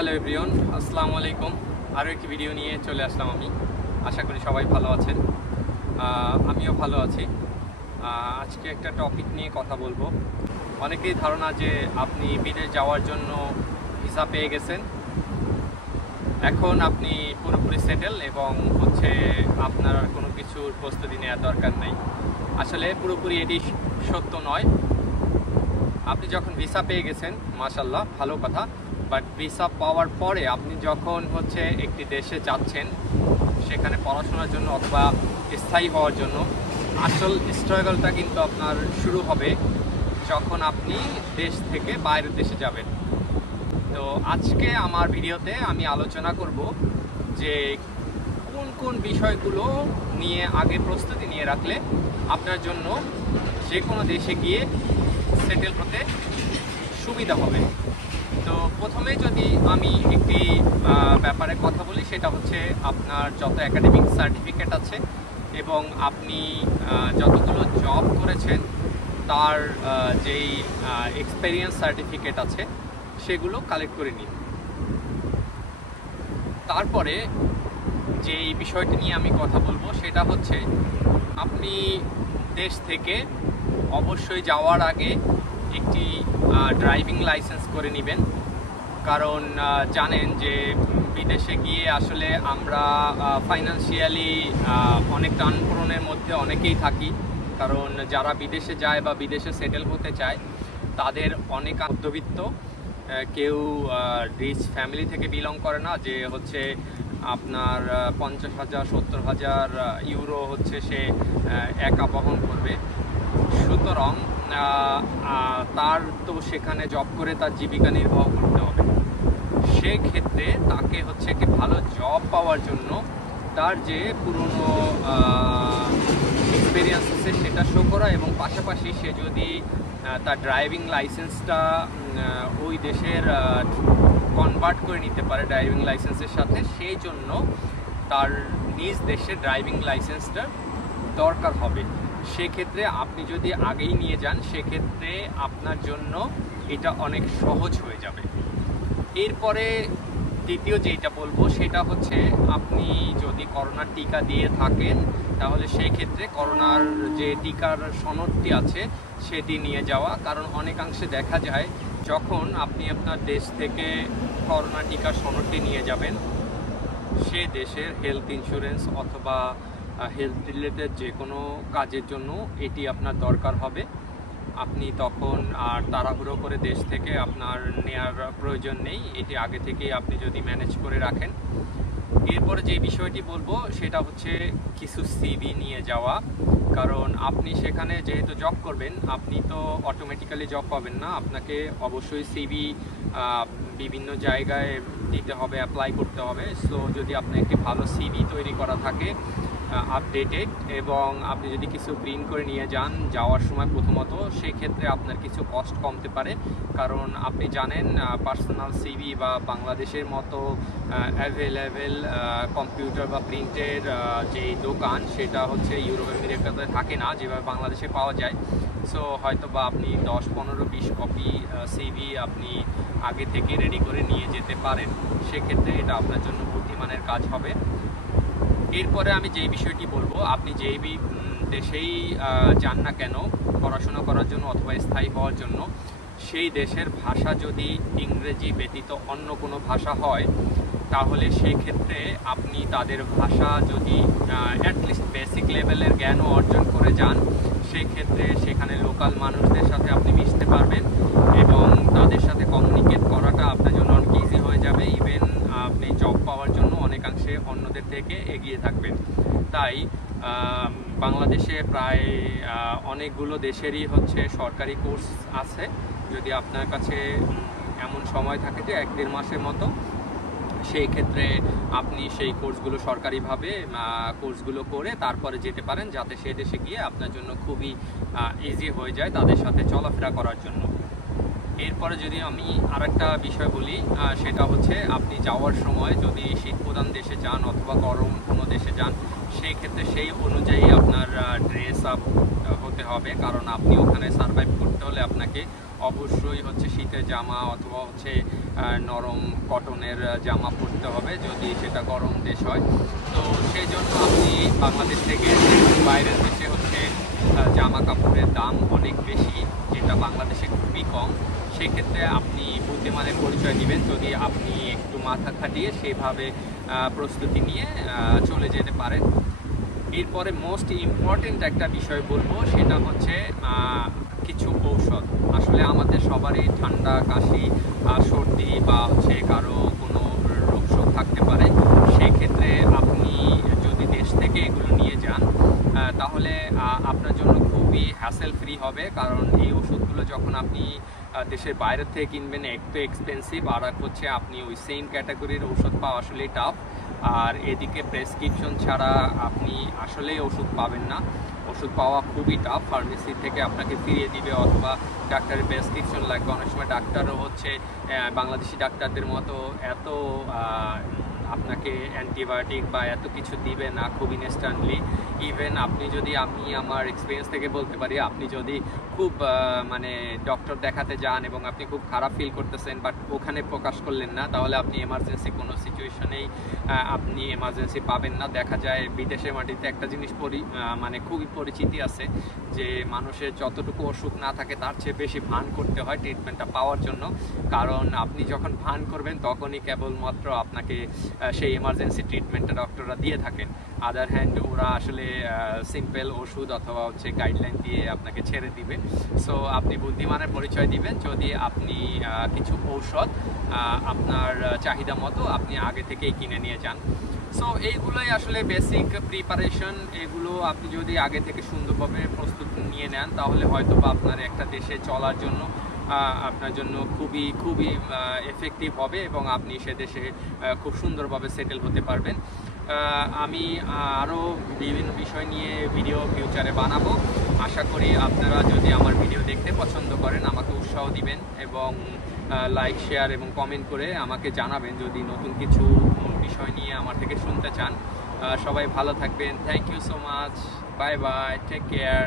Hello everyone, আসসালামু আলাইকুম। আরও একটি ভিডিও নিয়ে চলে আসলাম আমি। আশা করি সবাই ভালো আছেন, আমিও ভালো আছি। আজকে একটা টপিক নিয়ে কথা বলবো। অনেকেই ধারণা যে আপনি বিদেশ যাওয়ার জন্য ভিসা পেয়ে গেছেন, এখন আপনি পুরোপুরি সেটেল এবং আপনার আর কোনো কিছুর প্রস্তুতি নেওয়ার দরকার নেই। আসলে পুরোপুরি এটি সত্য নয়। আপনি যখন ভিসা পেয়ে গেছেন, মাশাআল্লাহ, ভালো কথা, বাট ভিসা পাওয়ার পরে আপনি যখন একটি দেশে যাচ্ছেন, সেখানে পড়াশোনার জন্য অথবা স্থায়ী হওয়ার জন্য, আসল স্ট্রাগলটা কিন্তু আপনার শুরু হবে যখন আপনি দেশ থেকে বাইরের দেশে যাবেন। তো আজকে আমার ভিডিওতে আমি আলোচনা করব যে কোন কোন বিষয়গুলো নিয়ে আগে প্রস্তুতি নিয়ে রাখলে আপনার জন্য যে কোনো দেশে গিয়ে সেটেল হতে সুবিধা হবে। তো প্রথমে যদি আমি একটি ব্যাপারে কথা বলি, সেটা হচ্ছে আপনার যত একাডেমিক সার্টিফিকেট আছে এবং আপনি যতগুলো জব করেছেন তার যেই এক্সপেরিয়েন্স সার্টিফিকেট আছে সেগুলো কালেক্ট করে নিন। তারপরে যেই বিষয়টি নিয়ে আমি কথা বলবো সেটা হচ্ছে আপনি দেশ থেকে অবশ্যই যাওয়ার আগে একটি ড্রাইভিং লাইসেন্স করে নেবেন। কারণ জানেন যে বিদেশে গিয়ে আসলে আমরা ফাইন্যান্সিয়ালি অনেক টানপোড়েনের মধ্যে অনেকেই থাকি। কারণ যারা বিদেশে যায় বা বিদেশে সেটেল হতে চায় তাদের অনেক মধ্যবিত্ত, কেউ রিচ ফ্যামিলি থেকে বিলং করে না যে আপনার 50,000 70,000 ইউরো সে একা বহন করবে। সুতরাং তার তো সেখানে জব করে তার জীবিকা নির্বাহ করতে হবে। সেক্ষেত্রে তাকে একটি ভালো জব পাওয়ার জন্য তার যে পুরনো এক্সপিরিয়েন্স আছে সেটা শো করা, এবং পাশাপাশি সে যদি তার ড্রাইভিং লাইসেন্সটা ওই দেশের কনভার্ট করে নিতে পারে ড্রাইভিং লাইসেন্সের সাথে, সেই জন্য তার নিজ দেশের ড্রাইভিং লাইসেন্সটা দরকার হবে। সেক্ষেত্রে আপনি যদি আগেই নিয়ে যান, সেক্ষেত্রে আপনার জন্য এটা অনেক সহজ হয়ে যাবে। এরপরে দ্বিতীয় যেটা বলবো সেটা আপনি যদি করোনার টিকা দিয়ে থাকেন তাহলে সেই ক্ষেত্রে করোনার যে টিকার সনদটি আছে সেটি নিয়ে যাওয়া। কারণ অনেকাংশে দেখা যায় যখন আপনি আপনার দেশ থেকে করোনা টিকার সনদটি নিয়ে যাবেন, সে দেশের হেলথ ইন্স্যুরেন্স অথবা হেলথ রিলেটেড যে কোনো কাজের জন্য এটি আপনার দরকার হবে। আপনি তখন আর তাড়াহুড়ো করে দেশ থেকে আপনার নেওয়ার প্রয়োজন নেই, এটি আগে থেকেই আপনি যদি ম্যানেজ করে রাখেন। এরপরে যে বিষয়টি বলবো সেটা কিছু সিভি নিয়ে যাওয়া। কারণ আপনি সেখানে যেহেতু জব করবেন, আপনি তো অটোমেটিক্যালি জব পাবেন না, আপনাকে অবশ্যই সিভি বিভিন্ন জায়গায় দিতে হবে, অ্যাপ্লাই করতে হবে। সো যদি আপনার একটি ভালো সিভি তৈরি করা থাকে আপডেটেড, এবং আপনি যদি কিছু প্রিন্ট করে নিয়ে যান যাওয়ার সময় প্রথমত, সেক্ষেত্রে আপনার কিছু কস্ট কমতে পারে। কারণ আপনি জানেন পার্সোনাল সিভি বা বাংলাদেশের মতো অ্যাভেলেবেল কম্পিউটার বা প্রিন্টের যেই দোকান সেটা ইউরোপ আমেরিকাতে থাকে না যেভাবে বাংলাদেশে পাওয়া যায়। সো হয়তো বা আপনি 10, 15, 20 কপি সিভি আপনি আগে থেকে রেডি করে নিয়ে যেতে পারেন। সেক্ষেত্রে এটা আপনার জন্য বুদ্ধিমানের কাজ হবে। এরপরে আমি যেই বিষয়টি বলবো, আপনি যেই দেশেই যান না কেন পড়াশোনা করার জন্য অথবা স্থায়ী হওয়ার জন্য, সেই দেশের ভাষা যদি ইংরেজি ব্যতীত অন্য কোনো ভাষা হয় তাহলে সেই ক্ষেত্রে আপনি তাদের ভাষা যদি অ্যাটলিস্ট বেসিক লেভেলের জ্ঞানও অর্জন করে যান, সেই ক্ষেত্রে সেখানে লোকাল মানুষদের সাথে আপনি মিশতে পারবেন এবং তাদের সাথে কমিউনিকেট করাটা আপনার জন্য অনেক ইজি হয়ে যাবে। ইভেন আপনি জব পাওয়ার জন্য অনেকাংশে অন্যদের থেকে এগিয়ে থাকবেন। তাই বাংলাদেশে প্রায় অনেকগুলো দেশেরই সরকারি কোর্স আছে। যদি আপনার কাছে এমন সময় থাকে যে 1-1.5 মাসের মতো, সেই ক্ষেত্রে আপনি সেই কোর্সগুলো সরকারিভাবে কোর্সগুলো করে তারপরে যেতে পারেন, যাতে সে দেশে গিয়ে আপনার জন্য খুবই ইজি হয়ে যায় তাদের সাথে চলাফেরা করার জন্য। এরপরে যদি আমি আরেকটা বিষয় বলি, সেটা আপনি যাওয়ার সময় যদি শীতপ্রধান দেশে যান অথবা গরম কোনো দেশে যান, সেই ক্ষেত্রে সেই অনুযায়ী আপনার ড্রেস আপ হতে হবে। কারণ আপনি ওখানে সার্ভাইভ করতে হলে আপনাকে অবশ্যই হচ্ছে শীতের জামা অথবা হচ্ছে নরম কটনের জামা পরতে হবে যদি সেটা গরম দেশ হয়। তো সেই জন্য আপনি বাংলাদেশ থেকে বাইরের দেশে হচ্ছে জামা কাপড়ের দাম অনেক বেশি, যেটা বাংলাদেশে খুবই কম। সেক্ষেত্রে আপনি বুদ্ধিমানের পরিচয় দিবেন যদি আপনি একটু মাথা খাটিয়ে সেইভাবে প্রস্তুতি নিয়ে চলে যেতে পারেন। এরপরে মোস্ট ইম্পর্টেন্ট একটা বিষয় বলবো, সেটা হচ্ছে কিছু ঔষধ। আসলে আমাদের সবারই ঠান্ডা কাশি সর্দি বা হচ্ছে কারো কোনো রোগশোক থাকতে পারে। সেই ক্ষেত্রে আপনি যদি দেশ থেকে এগুলো নিয়ে যান তাহলে আপনার জন্য খুবই হ্যাসেল ফ্রি হবে, কারণ এই ওষুধগুলো যখন আপনি দেশের বাইরে থেকে কিনবেন একটু এক্সপেন্সিভ, আর হচ্ছে আপনি ওই সেম ক্যাটাগরির ওষুধ পাওয়া আসলে টাফ। আর এদিকে প্রেসক্রিপশন ছাড়া আপনি আসলেই ওষুধ পাবেন না, ওষুধ পাওয়া খুবই টাফ। ফার্মেসি থেকে আপনাকে ফিরিয়ে দিবে অথবা ডাক্তারের প্রেসক্রিপশন লাগবে। অনেক সময় ডাক্তারও হচ্ছে বাংলাদেশি ডাক্তারদের মতো এত আপনাকে অ্যান্টিবায়োটিক বা এত কিছু দিবে না খুব ইনস্ট্যান্টলি। ইভেন আপনি যদি, আমি আমার এক্সপিরিয়েন্স থেকে বলতে পারি, আপনি যদি খুব মানে ডক্টর দেখাতে যান এবং আপনি খুব খারাপ ফিল করতেছেন বাট ওখানে প্রকাশ করলেন না, তাহলে আপনি এমার্জেন্সি কোনো সিচুয়েশনেই আপনি এমার্জেন্সি পাবেন না। দেখা যায় বিদেশের মাটিতে একটা জিনিস মানে খুবই পরিচিতি আছে যে মানুষের যতটুকু অসুখ না থাকে তার চেয়ে বেশি ভান করতে হয় ট্রিটমেন্টটা পাওয়ার জন্য, কারণ আপনি যখন ভান করবেন তখনই কেবলমাত্র আপনাকে সেই এমার্জেন্সি ট্রিটমেন্টটা ডক্টররা দিয়ে থাকেন। আদার হ্যান্ড ওরা আসলে সিম্পল ওষুধ অথবা হচ্ছে গাইডলাইন দিয়ে আপনাকে ছেড়ে দিবে। সো আপনি বুদ্ধিমানের পরিচয় দিবেন যদি আপনি কিছু ঔষধ আপনার চাহিদা মতো আপনি আগে থেকেই কিনে নিয়ে যান। সো এইগুলোই আসলে বেসিক প্রিপারেশন। এগুলো আপনি যদি আগে থেকে সুন্দরভাবে প্রস্তুতি নিয়ে নেন তাহলে হয়তো বা আপনার একটা দেশে চলার জন্য আপনার জন্য খুবই খুবই এফেক্টিভ হবে এবং আপনি সে দেশে খুব সুন্দরভাবে সেটেল হতে পারবেন। আমি আরও বিভিন্ন বিষয় নিয়ে ভিডিও ফিউচারে বানাবো। আশা করি আপনারা যদি আমার ভিডিও দেখতে পছন্দ করেন আমাকে উৎসাহ দিবেন এবং লাইক শেয়ার এবং কমেন্ট করে আমাকে জানাবেন যদি নতুন কিছু বিষয় নিয়ে আমার থেকে শুনতে চান। সবাই ভালো থাকবেন। Thank you so much. Bye bye, take care.